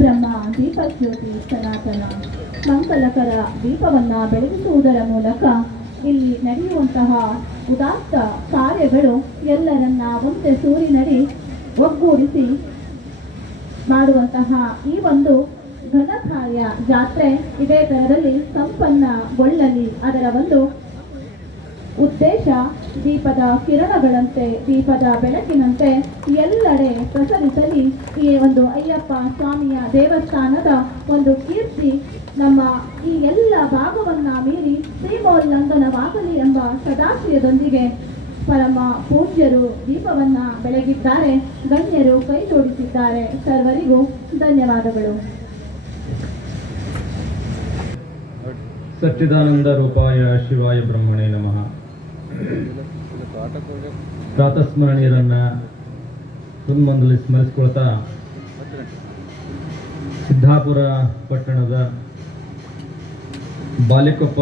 ಪರಬ್ರಹ್ಮ ದೀಪಜ್ಯೋತಿ ಸನಾತನ. ಮಂಗಲಕರ ದೀಪವನ್ನ ಬೆಳಗಿಸುವುದರ ಮೂಲಕ ಇಲ್ಲಿ ನಡೆಯುವಂತಹ ಉದಾತ್ತ ಕಾರ್ಯಗಳು ಎಲ್ಲರನ್ನ ಒಂದೇ ಸೂರಿನಡಿ ಒಗ್ಗೂಡಿಸಿ ಮಾಡುವಂತಹ ಈ ಒಂದು ಘನಕಾರ್ಯ ಜಾತ್ರೆ ಇದೇ ತರದಲ್ಲಿ ಸಂಪನ್ನಗೊಳ್ಳಲಿ. ಅದರ ಒಂದು ಉದ್ದೇಶ ದೀಪದ ಕಿರಣಗಳಂತೆ, ದೀಪದ ಬೆಳಕಿನಂತೆ ಎಲ್ಲೆಡೆ ಪ್ರಸರಿಸಲಿ. ಈ ಒಂದು ಅಯ್ಯಪ್ಪ ಸ್ವಾಮಿಯ ದೇವಸ್ಥಾನದ ಒಂದು ಕೀರ್ತಿ ನಮ್ಮ ಈ ಎಲ್ಲ ಭಾಗವನ್ನ ಮೀರಿ ಶ್ರೀಮೋಲ್ಲಂಘನವಾಗಲಿ ಎಂಬ ಸದಾಶಯದೊಂದಿಗೆ ಪರಮ ಪೂಜ್ಯರು ದೀಪವನ್ನ ಬೆಳಗಿದ್ದಾರೆ, ಗಣ್ಯರು ಕೈ ಜೋಡಿಸಿದ್ದಾರೆ. ಸರ್ವರಿಗೂ ಧನ್ಯವಾದಗಳು. ಸಚ್ಚಿದಾನಂದ ರೂಪಾಯ ಶಿವಾಯ ಬ್ರಹ್ಮಣೆ ನಮಃ. ಪ್ರಾತಸ್ಮರಣೀಯರನ್ನ ಹುನ್ಮಂದಲಿ ಸ್ಮರಿಸ್ಕೊಳ್ತಾ ಸಿದ್ದಾಪುರ ಪಟ್ಟಣದ ಬಾಲಿಕೊಪ್ಪ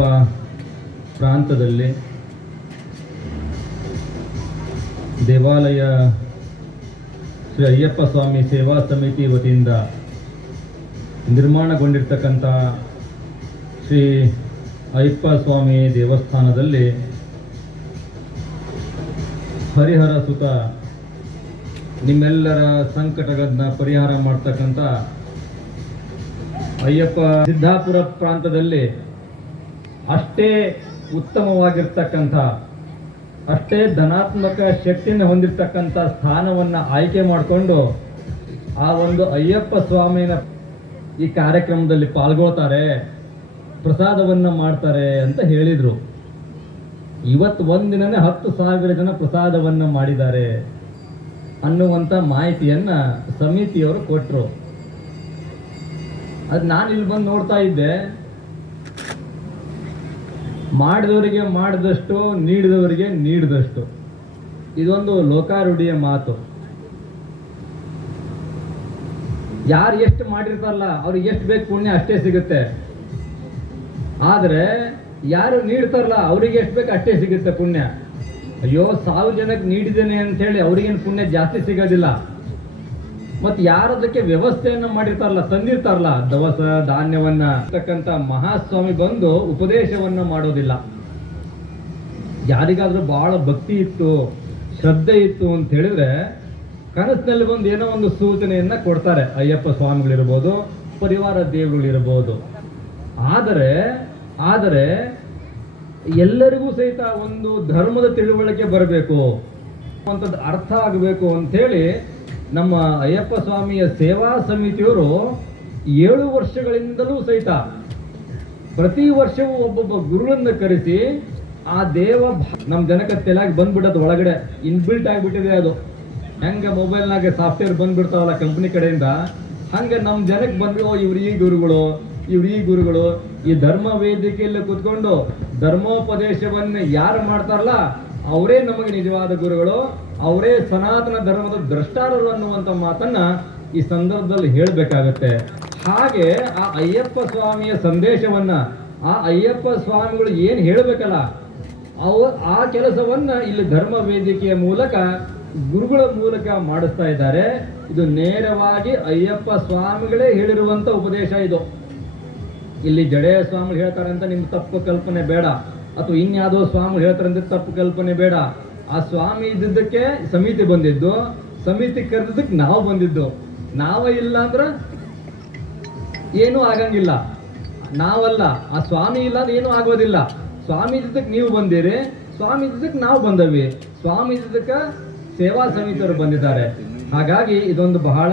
ಪ್ರಾಂತದಲ್ಲಿ ದೇವಾಲಯ ಶ್ರೀ ಅಯ್ಯಪ್ಪ ಸ್ವಾಮಿ ಸೇವಾ ಸಮಿತಿ ವತಿಯಿಂದ ನಿರ್ಮಾಣಗೊಂಡಿರ್ತಕ್ಕಂಥ ಶ್ರೀ ಅಯ್ಯಪ್ಪ ಸ್ವಾಮಿ ದೇವಸ್ಥಾನದಲ್ಲಿ ಹರಿಹರ ಸುತ ನಿಮ್ಮೆಲ್ಲರ ಸಂಕಟಗಳನ್ನ ಪರಿಹಾರ ಮಾಡ್ತಕ್ಕಂಥ ಅಯ್ಯಪ್ಪ ಸಿದ್ದಾಪುರ ಪ್ರಾಂತದಲ್ಲಿ ಅಷ್ಟೇ ಉತ್ತಮವಾಗಿರ್ತಕ್ಕಂಥ, ಅಷ್ಟೇ ಧನಾತ್ಮಕ ಶಕ್ತಿಯನ್ನು ಹೊಂದಿರತಕ್ಕಂಥ ಸ್ಥಾನವನ್ನ ಆಯ್ಕೆ ಮಾಡಿಕೊಂಡು ಆ ಒಂದು ಅಯ್ಯಪ್ಪ ಸ್ವಾಮಿನ ಈ ಕಾರ್ಯಕ್ರಮದಲ್ಲಿ ಪಾಲ್ಗೊಳ್ತಾರೆ. ಪ್ರಸಾದವನ್ನ ಮಾಡ್ತಾರೆ ಅಂತ ಹೇಳಿದ್ರು. ಇವತ್ತು ಒಂದಿನನೇ ಹತ್ತು ಸಾವಿರ ಜನ ಪ್ರಸಾದವನ್ನ ಮಾಡಿದ್ದಾರೆ ಅನ್ನುವಂಥ ಮಾಹಿತಿಯನ್ನ ಸಮಿತಿಯವರು ಕೊಟ್ಟರು ಅದು ನಾನು ಇಲ್ಲಿ ಬಂದು ನೋಡ್ತಾ ಇದ್ದೆ. ಮಾಡಿದವರಿಗೆ ಮಾಡಿದಷ್ಟು, ನೀಡಿದವರಿಗೆ ನೀಡಿದಷ್ಟು. ಇದೊಂದು ಲೋಕಾರೂಢಿಯ ಮಾತು. ಯಾರು ಎಷ್ಟು ಮಾಡಿರ್ತಾರಲ್ಲ, ಅವ್ರಿಗೆ ಎಷ್ಟು ಬೇಕು ಪುಣ್ಯ ಅಷ್ಟೇ ಸಿಗುತ್ತೆ. ಆದ್ರೆ ಯಾರು ನೀಡ್ತಾರಲ್ಲ, ಅವ್ರಿಗೆ ಎಷ್ಟು ಬೇಕು ಅಷ್ಟೇ ಸಿಗುತ್ತೆ ಪುಣ್ಯ. ಅಯ್ಯೋ ಸಾವಿರ ಜನಕ್ಕೆ ನೀಡಿದ್ದೇನೆ ಅಂತ ಹೇಳಿ ಅವ್ರಿಗೇನು ಪುಣ್ಯ ಜಾಸ್ತಿ ಸಿಗೋದಿಲ್ಲ. ಮತ್ತು ಯಾರದಕ್ಕೆ ವ್ಯವಸ್ಥೆಯನ್ನು ಮಾಡಿರ್ತಾರಲ್ಲ, ತಂದಿರ್ತಾರಲ್ಲ, ದವಸ, ಧಾನ್ಯವನ್ನ ತಕ್ಕಂತ ಮಹಾಸ್ವಾಮಿ ಬಂದು ಉಪದೇಶವನ್ನ ಮಾಡೋದಿಲ್ಲ. ಯಾರಿಗಾದ್ರೂ ಬಹಳ ಭಕ್ತಿ ಇತ್ತು, ಶ್ರದ್ಧೆ ಇತ್ತು ಅಂತ ಹೇಳಿದ್ರೆ ಕನಸಿನಲ್ಲಿ ಬಂದು ಏನೋ ಒಂದು ಸೂಚನೆಯನ್ನ ಕೊಡ್ತಾರೆ. ಅಯ್ಯಪ್ಪ ಸ್ವಾಮಿಗಳಿರ್ಬೋದು, ಪರಿವಾರ ದೇವರುಗಳಿರ್ಬೋದು. ಆದರೆ ಆದರೆ ಎಲ್ಲರಿಗೂ ಸಹಿತ ಒಂದು ಧರ್ಮದ ತಿಳುವಳಿಕೆ ಬರಬೇಕು ಅಂಥದ್ದು ಅರ್ಥ ಆಗಬೇಕು ಅಂತೇಳಿ ನಮ್ಮ ಅಯ್ಯಪ್ಪ ಸ್ವಾಮಿಯ ಸೇವಾ ಸಮಿತಿಯವರು ಏಳು ವರ್ಷಗಳಿಂದಲೂ ಸಹಿತ ಪ್ರತಿ ವರ್ಷವೂ ಒಬ್ಬೊಬ್ಬ ಗುರುವನ್ನು ಕರೆಸಿ ಆ ದೇವ ನಮ್ಮ ಜನಕ್ಕೆ ತಲೆಯಾಗಿ ಬಂದ್ಬಿಡೋದು ಒಳಗಡೆ ಇನ್ಬಿಲ್ಟ್ ಆಗಿಬಿಟ್ಟಿದೆ ಅದು. ಹೆಂಗೆ ಮೊಬೈಲ್ನಾಗೆ ಸಾಫ್ಟ್ವೇರ್ ಬಂದ್ಬಿಡ್ತಾವಲ್ಲ ಕಂಪ್ನಿ ಕಡೆಯಿಂದ ಹಂಗೆ ನಮ್ಮ ಜನಕ್ಕೆ ಬಂದ್ರು ಓ, ಇವ್ರು ಈ ಗುರುಗಳು ಈ ಗುರುಗಳು ಈ ಧರ್ಮ ವೇದಿಕೆಯಲ್ಲಿ ಕುತ್ಕೊಂಡು ಧರ್ಮೋಪದೇಶವನ್ನು ಯಾರು ಮಾಡ್ತಾರಲ್ಲ, ಅವರೇ ನಮಗೆ ನಿಜವಾದ ಗುರುಗಳು, ಅವರೇ ಸನಾತನ ಧರ್ಮದ ದ್ರಷ್ಟಾರರು ಅನ್ನುವಂಥ ಮಾತನ್ನ ಈ ಸಂದರ್ಭದಲ್ಲಿ ಹೇಳಬೇಕಾಗತ್ತೆ. ಹಾಗೆ ಆ ಅಯ್ಯಪ್ಪ ಸ್ವಾಮಿಯ ಸಂದೇಶವನ್ನ, ಆ ಅಯ್ಯಪ್ಪ ಸ್ವಾಮಿಗಳು ಏನು ಹೇಳಬೇಕಲ್ಲ, ಅವ ಆ ಕೆಲಸವನ್ನ ಇಲ್ಲಿ ಧರ್ಮ ವೇದಿಕೆಯ ಮೂಲಕ, ಗುರುಗಳ ಮೂಲಕ ಮಾಡಿಸ್ತಾ ಇದ್ದಾರೆ. ಇದು ನೇರವಾಗಿ ಅಯ್ಯಪ್ಪ ಸ್ವಾಮಿಗಳೇ ಹೇಳಿರುವಂತ ಉಪದೇಶ ಇದು. ಇಲ್ಲಿ ಜಡೆಯ ಸ್ವಾಮಿ ಹೇಳ್ತಾರೆ ಅಂತ ನಿಮ್ಗೆ ತಪ್ಪು ಕಲ್ಪನೆ ಬೇಡ. ಅಥವಾ ಇನ್ಯಾವುದೋ ಸ್ವಾಮಿ ಹೇಳ್ತಾರಂತ ತಪ್ಪು ಕಲ್ಪನೆ ಬೇಡ. ಆ ಸ್ವಾಮಿ ಇದ್ದಿದ್ದಕ್ಕೆ ಸಮಿತಿ ಬಂದಿದ್ದು. ಸಮಿತಿ ಕರೆದಿದ್ದಕ್ಕೆ ನಾವು ಬಂದಿದ್ದು. ನಾವೇ ಇಲ್ಲ ಅಂದ್ರೆ ಏನೂ ಆಗಂಗಿಲ್ಲ. ನಾವಲ್ಲ. ಆ ಸ್ವಾಮಿ ಇಲ್ಲ ಅಂದ್ರೆ ಏನೂ ಆಗೋದಿಲ್ಲ. ಸ್ವಾಮಿ ಇದ್ದಕ್ಕೆ ನೀವು ಬಂದಿರಿ. ಸ್ವಾಮಿ ಇದ್ದಕ್ಕೆ ನಾವು ಬಂದವಿ. ಸ್ವಾಮಿ ಇದ್ದಕ್ಕೆ ಸೇವಾ ಸಮಿತಿಯವರು ಬಂದಿದ್ದಾರೆ. ಹಾಗಾಗಿ ಇದೊಂದು ಬಹಳ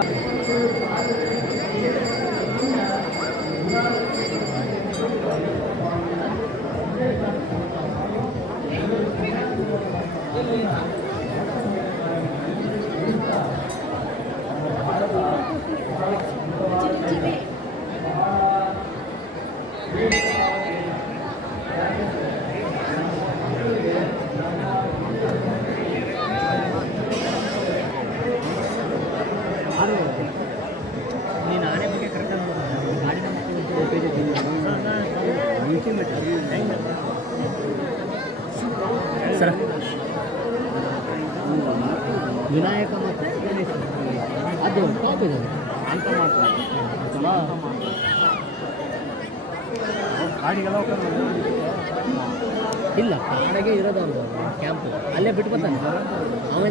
ವಿನಾಯಕ ಮತ್ತು ಗಣೇಶ ಅದು ಟಾಪ್ ಇದೆ ಅಂತ ಮಾಡ್ತಾರೆ ಇಲ್ಲ, ಕಾಡಿಗೆ ಇರೋದಲ್ಲ ಕ್ಯಾಂಪು. ಅಲ್ಲೇ ಬಿಟ್ಟು ಬರ್ತಾನೆ ಅವೇ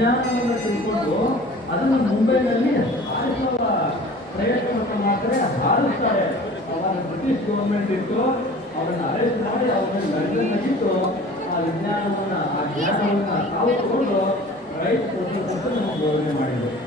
ವಿಜ್ಞಾನವನ್ನು ತಿಳ್ಕೊಂಡು ಅದನ್ನು ಮುಂಬೈನಲ್ಲಿ ಹಾರಿಸುವ ಪ್ರಯತ್ನವನ್ನು ಮಾತ್ರ ಹಾರಿಸ್ತಾರೆ ಅವರ ಬ್ರಿಟಿಷ್ ಗೌರ್ಮೆಂಟ್ ಇತ್ತು, ಅವರನ್ನು ಅರೆಸ್ಟ್ ಮಾಡಿ, ಅವರನ್ನು ಲಂಡನ್ನಲ್ಲಿಟ್ಟು ಆ ವಿಜ್ಞಾನವನ್ನು, ಆ ಜ್ಞಾನವನ್ನು ತಾವು ತಗೊಂಡು ರೈಟ್ ಕೊಟ್ಟು ನಮ್ಮ ಬೋಧನೆ ಮಾಡಿದರು